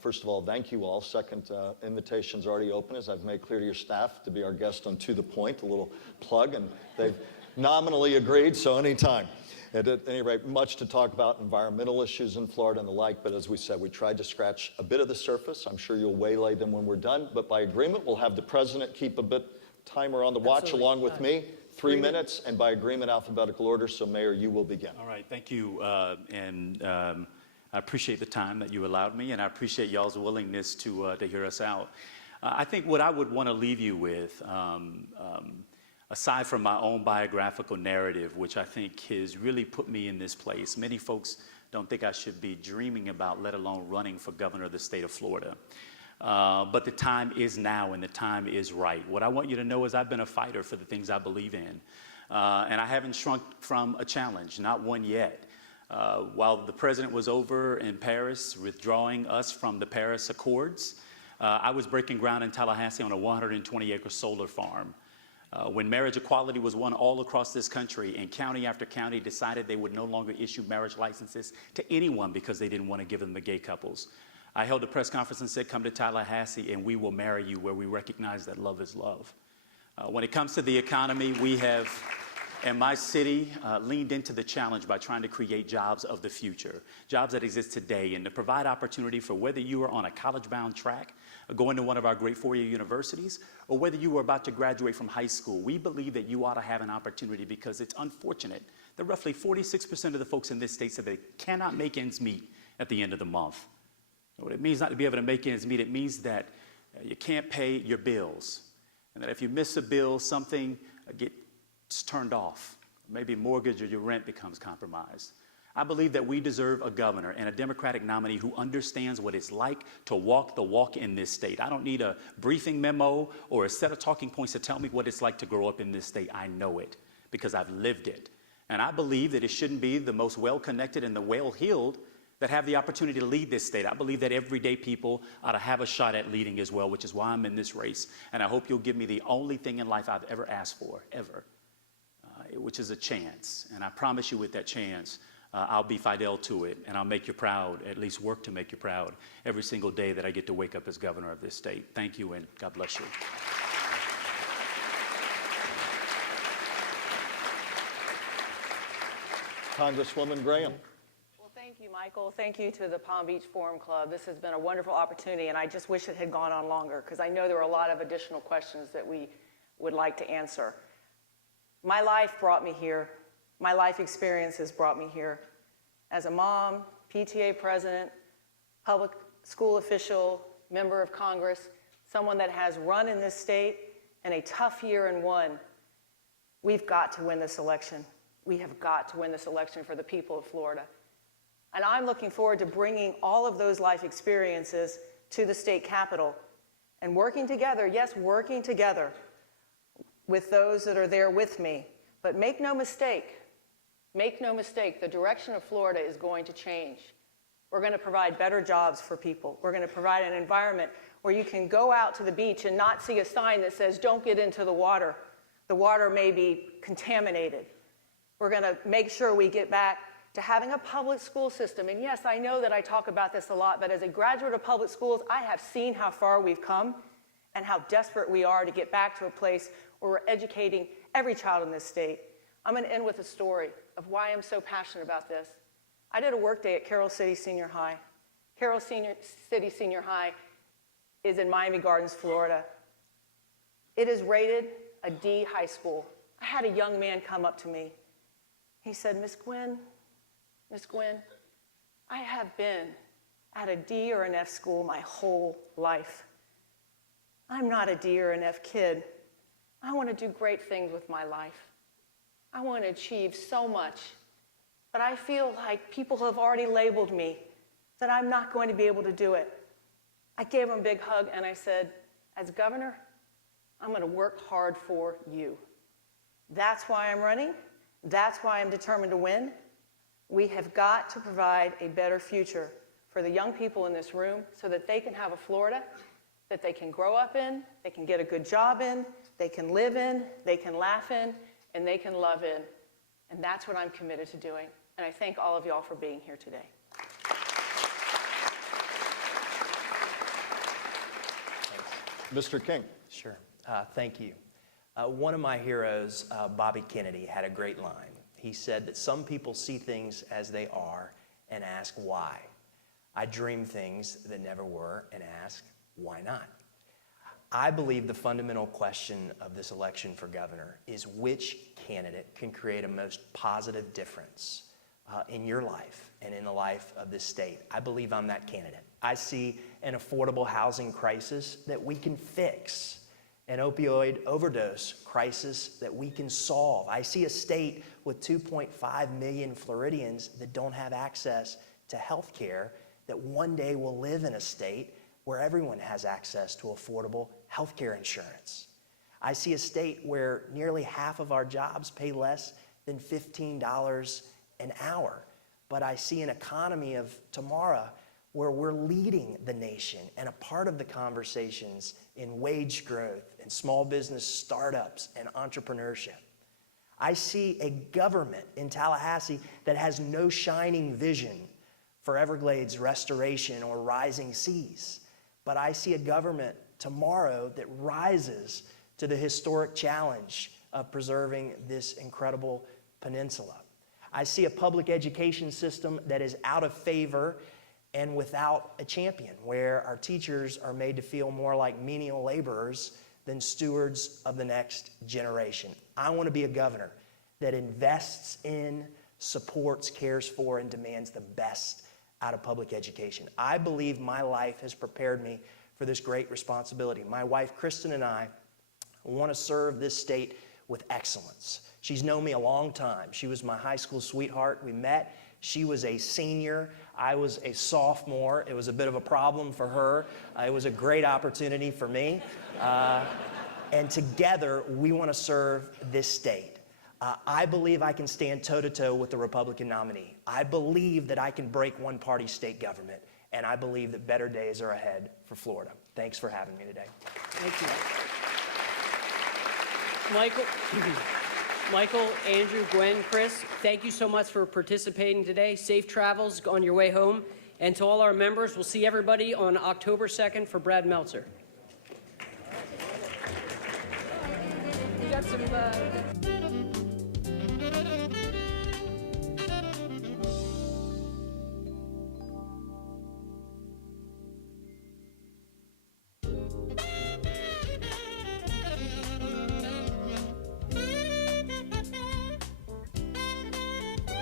first of all, thank you all. Second, invitation's already open, as I've made clear to your staff, to be our guest on To The Point, a little plug, and they've nominally agreed, so anytime. At any rate, much to talk about, environmental issues in Florida and the like, but as we said, we tried to scratch a bit of the surface. I'm sure you'll waylay them when we're done, but by agreement, we'll have the president keep a bit timer on the watch. Absolutely. Along with me. 3 minutes, and by agreement, alphabetical order. So, Mayor, you will begin. All right, thank you, I appreciate the time that you allowed me, and I appreciate y'all's willingness to hear us out. I think what I would want to leave you with, aside from my own biographical narrative, which I think has really put me in this place, many folks don't think I should be dreaming about, let alone running for governor of the state of Florida. But the time is now, and the time is right. What I want you to know is I've been a fighter for the things I believe in, and I haven't shrunk from a challenge, not one yet. While the president was over in Paris withdrawing us from the Paris Accords, I was breaking ground in Tallahassee on a 120-acre solar farm. When marriage equality was won all across this country, and county after county decided they would no longer issue marriage licenses to anyone because they didn't want to give them to gay couples, I held a press conference and said, come to Tallahassee and we will marry you, where we recognize that love is love. When it comes to the economy, we have, in my city, leaned into the challenge by trying to create jobs of the future, jobs that exist today, and to provide opportunity for whether you are on a college-bound track, going to one of our great four-year universities, or whether you are about to graduate from high school. We believe that you ought to have an opportunity, because it's unfortunate that roughly 46% of the folks in this state said they cannot make ends meet at the end of the month. What it means not to be able to make ends meet, it means that you can't pay your bills, and that if you miss a bill, something gets turned off. Maybe mortgage or your rent becomes compromised. I believe that we deserve a governor and a Democratic nominee who understands what it's like to walk the walk in this state. I don't need a briefing memo or a set of talking points to tell me what it's like to grow up in this state. I know it because I've lived it. And I believe that it shouldn't be the most well-connected and the well-heeled that have the opportunity to lead this state. I believe that everyday people ought to have a shot at leading as well, which is why I'm in this race. And I hope you'll give me the only thing in life I've ever asked for, ever, which is a chance. And I promise you, with that chance, I'll be fidel to it, and I'll make you proud, at least work to make you proud, every single day that I get to wake up as governor of this state. Thank you, and God bless you. Congresswoman Graham. Well, thank you, Michael. Thank you to the Palm Beach Forum Club. This has been a wonderful opportunity, and I just wish it had gone on longer, because I know there are a lot of additional questions that we would like to answer. My life brought me here. My life experiences brought me here. As a mom, PTA president, public school official, member of Congress, someone that has run in this state in a tough year and won, we've got to win this election. We have got to win this election for the people of Florida. And I'm looking forward to bringing all of those life experiences to the state capitol and working together, yes, working together with those that are there with me. But make no mistake, the direction of Florida is going to change. We're going to provide better jobs for people. We're going to provide an environment where you can go out to the beach and not see a sign that says, don't get into the water. The water may be contaminated. We're going to make sure we get back to having a public school system. And yes, I know that I talk about this a lot, but as a graduate of public schools, I have seen how far we've come and how desperate we are to get back to a place where we're educating every child in this state. I'm going to end with a story of why I'm so passionate about this. I did a work day at Carroll City Senior High. Carroll City Senior High is in Miami Gardens, Florida. It is rated a D high school. I had a young man come up to me. He said, Miss Gwen, I have been at a D or an F school my whole life. I'm not a D or an F kid. I want to do great things with my life. I want to achieve so much, but I feel like people have already labeled me that I'm not going to be able to do it. I gave him a big hug and I said, as governor, I'm going to work hard for you. That's why I'm running. That's why I'm determined to win. We have got to provide a better future for the young people in this room so that they can have a Florida that they can grow up in, they can get a good job in, they can live in, they can laugh in, and they can love in. And that's what I'm committed to doing. And I thank all of y'all for being here today. Mr. King. Sure. Thank you. One of my heroes, Bobby Kennedy, had a great line. He said that some people see things as they are and ask why. I dream things that never were and ask, why not? I believe the fundamental question of this election for governor is which candidate can create a most positive difference in your life and in the life of this state. I believe I'm that candidate. I see an affordable housing crisis that we can fix, an opioid overdose crisis that we can solve. I see a state with 2.5 million Floridians that don't have access to health care, that one day will live in a state where everyone has access to affordable health care insurance. I see a state where nearly half of our jobs pay less than $15 an hour. But I see an economy of tomorrow where we're leading the nation and a part of the conversations in wage growth and small business startups and entrepreneurship. I see a government in Tallahassee that has no shining vision for Everglades restoration or rising seas, but I see a government tomorrow that rises to the historic challenge of preserving this incredible peninsula. I see a public education system that is out of favor and without a champion, where our teachers are made to feel more like menial laborers than stewards of the next generation. I want to be a governor that invests in, supports, cares for, and demands the best out of public education. I believe my life has prepared me for this great responsibility. My wife, Kristen, and I want to serve this state with excellence. She's known me a long time. She was my high school sweetheart. We met. She was a senior. I was a sophomore. It was a bit of a problem for her. It was a great opportunity for me. And together, we want to serve this state. I believe I can stand toe-to-toe with the Republican nominee. I believe that I can break one-party state government. And I believe that better days are ahead for Florida. Thanks for having me today. Thank you. Michael, Andrew, Gwen, Chris, thank you so much for participating today. Safe travels on your way home. And to all our members, we'll see everybody on October 2nd for Brad Meltzer. We got some